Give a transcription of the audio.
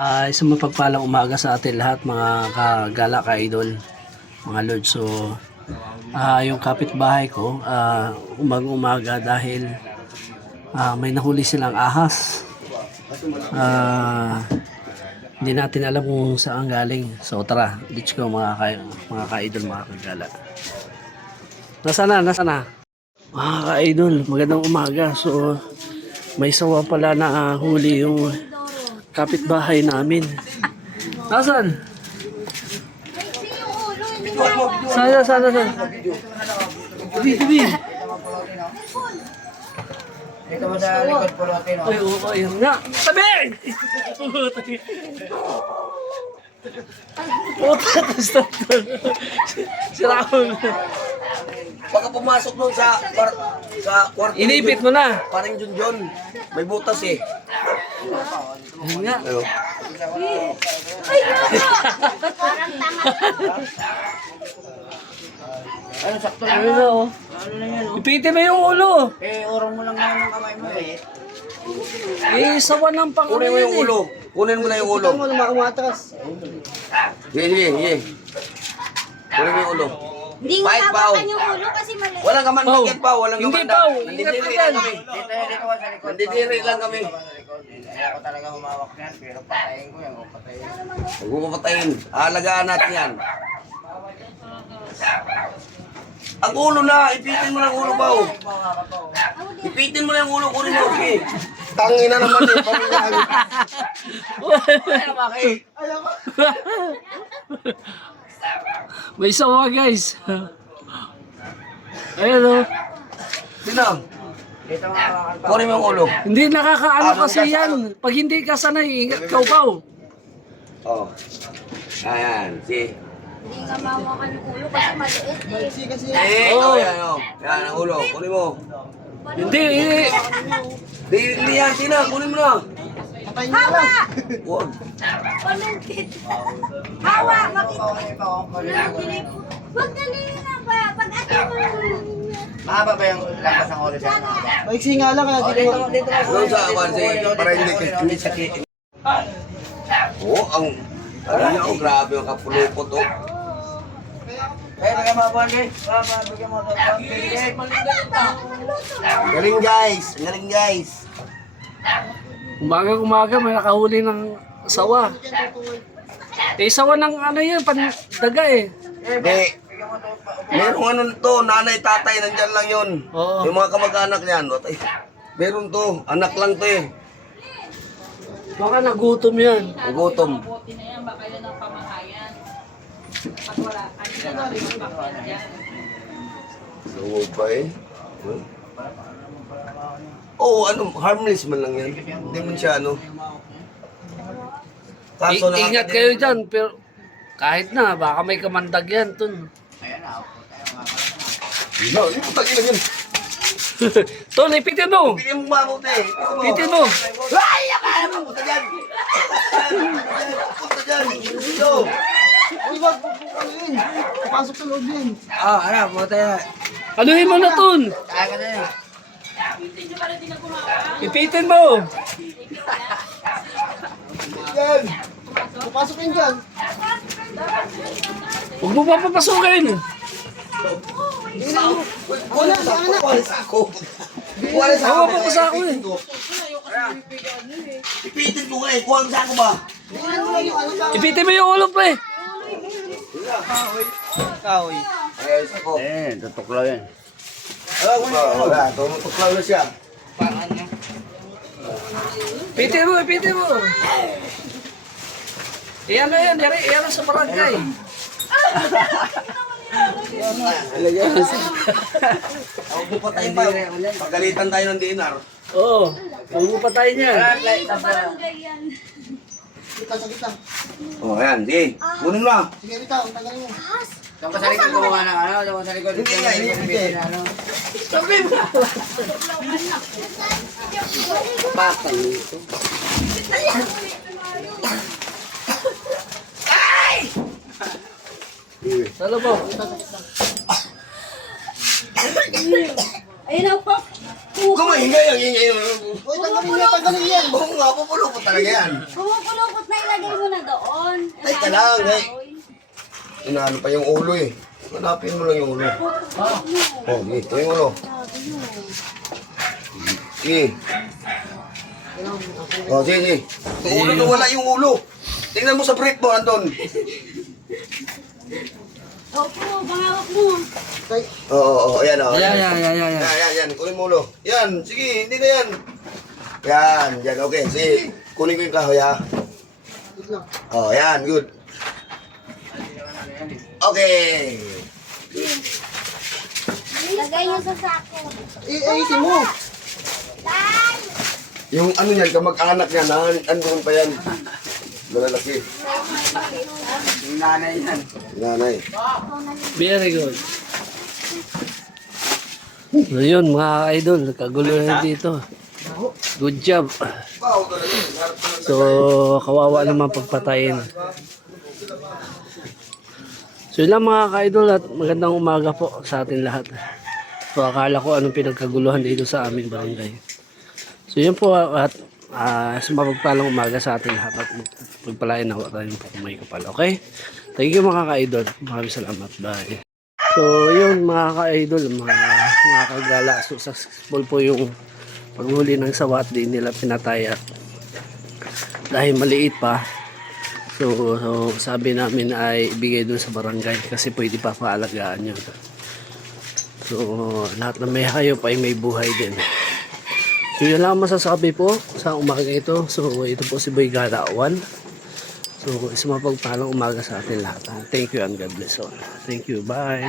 Ah, isang mapagpalang umaga sa atin lahat mga kagala ka-idol, mga lord. So, ah, yung kapitbahay ko, ah, umag-umaga dahil ah, may nahuli silang ahas. Ah, hindi natin alam kung saan galing. So, tara, let's go mga, ka- mga ka-idol, mga kagala. Nasaan na? Nasaan na? Mga ka-idol, magandang umaga. So, may sawa pala na ah, huli yung kapitbahay namin. Nasaan? Sana, sana, sana. Tabi, tabi. Dito mo sa likod po natin. Ay, oo, ayun nga. Tabi! Puta, stop to. Sira ko. Baka pumasok nun sa kwar sa kwarto. ni Inipit mo na. Parang Junjun. May butas eh. Nga. Ayo. Ano sakto lang na, oh. Ano lang yan? Ipitin mo yung ulo. Eh, urong mo lang ngayon ng kamay mo eh. Eh, sawa ng pang Kunin mo yung ulo. Kunin mo na yung ulo. Mo na umatras. Sige, sige, sige. Kunin mo yung ulo. Hindi mo Pao. tapakan yung ulo kasi maliit. Walang kaman Pao. bagyan pa, walang Hindi, kaman Pao. Nandidiri Ingat ka lang dyan. kami. Dito, dito ka sa likod. Nandidiri lang kami. Ayaw ko talaga humawak yan, pero patayin ko yan. Kung patayin. Huwag mo papatayin. Alagaan natin yan. Ang ulo na, ipitin mo lang ulo pa. oh. Ipitin mo lang yung ulo, kunin mo. Sige. Tangina naman eh, pamilya. Ay, bakit? May sawa, guys. Ayun, oh. Sinam, kunin mo yung ulo. Hindi nakakaano Ano kasi ka yan. Pag hindi ka sanay, ingat ka pa. Oh. Ayan, si. Hindi nga mawakan yung ulo kasi maliit eh. Eh, Oh. yan, oh. Yan, ang ulo. Kunin mo. Hindi, eh. Di, hindi yan, Tina. Kunin mo na. lang. Huwag. Palumpit. Hawa, makita. Huwag na ba? Pag ate mo Mahaba ba yung lakas ng dyan? Maiksi nga lang kaya Oh, dito. dito, sa awansi, para hindi hindi sakitin. Oo, ang... Ano niya, oh, grabe ang kapulupot, oh. Eh, bigyan mo ako, Andy. Baba, bigyan mo. Galing guys, galing guys. Umaga umaga may nakahuli ng sawa. Eh, sawa ng ano yan, pandaga eh. Hindi. Merong ano to, nanay, tatay, nandyan lang yun. Oo. Yung mga kamag-anak niyan, watay. Meron to, anak lang to eh. Baka nagutom yan. Gutom. So, ba eh? Huh? Oo, ano, harmless man lang yan. Hindi man siya ano. I- Kaso ingat nakakadiri- kayo dyan, pero kahit na, baka may kamandag yan, tun. No, hindi ko tagin yun. Tol, ipitin mo! Pili mo mabuti. Ipitin mo! Ay, akala mo, punta dyan. Punta dyan. Yo. Uy, wag. Pasok sa loob yun. Ah, ano, puta yan. Anuhin mo na, tun! Kaya ka na yan. Ipitin mo! Yan. Papasok yun dyan. Huwag mo papapasukin! Wala sa ako. Wala sa ako. Wala sa ako. ko sa ako eh. Ipitin ko nga eh. Kuha ang sako ba? Sa... Ipitin mo yung ulo, pre! Ay, sako. Eh, tutuklaw yan. Wala. Wala. Tumutuklaw na siya. Ipitin mo, ipitin mo! Iyan na yan, iyan na sa barangay. Ako pupatayin pa. Pagalitan tayo ng dinar. Oo, huwag mo patayin yan. barangay yan. Kita sa kita. Oh, ayan. Sige. Kunin mo na. Sige, Rita, ang tagalin mo. Diyan ka sa likod ng ano, diyan ka sa likod. Hindi nga, hindi, hindi. Ano? Ano po? Ayun na po. Kumahingay ang ingay. Uy, niya, yan. Oo nga, pupulupot talaga yan. Kumukulupot na ilagay Ay, ka lang. Inaano pa yung ulo eh. Hanapin mo lang yung ulo. Oh, ito yung ulo. Sige. Oh, sige, sige. Ulo, wala yung ulo. Tingnan mo sa brief mo, Anton. Opo, pangawak mo. Tay, Oo, oo, oo, oh. Yan, yan, yan, yan, yan. Yan, yan, yan. Kunin mo ulo. Yan, sige, hindi na yan. Yan, yan, okay. Sige, kunin ko yung kahoy, ha. lang. Oh, yan, good. Okay. Lagay niyo sa sako. Eh, ayusin mo. Tay! Yung ano yan, kamag-anak niya, na, andun pa yan. Malalaki. Yung nanay yan. Nanay. Very good. So yun mga idol, kagulo na dito. Good job. So kawawa naman pagpatayin. So yun lang mga ka-idol at magandang umaga po sa atin lahat. So akala ko anong pinagkaguluhan dito sa aming barangay. So yun po at uh, sumapagpalang umaga sa atin lahat at pagpalain na tayong may kapal. Okay? Thank you mga ka-idol. Maraming salamat. Bye. So yun mga ka-idol, mga, mga kagala. Successful po yung paghuli ng sawa at di nila pinatay at dahil maliit pa so, so sabi namin ay ibigay dun sa barangay kasi pwede pa paalagaan yun so lahat na may hayop ay may buhay din so yun lang ang masasabi po sa umaga ito. So ito po si Boy Garawan so isang mapagpalang umaga sa atin lahat thank you and God bless all. Thank you. Bye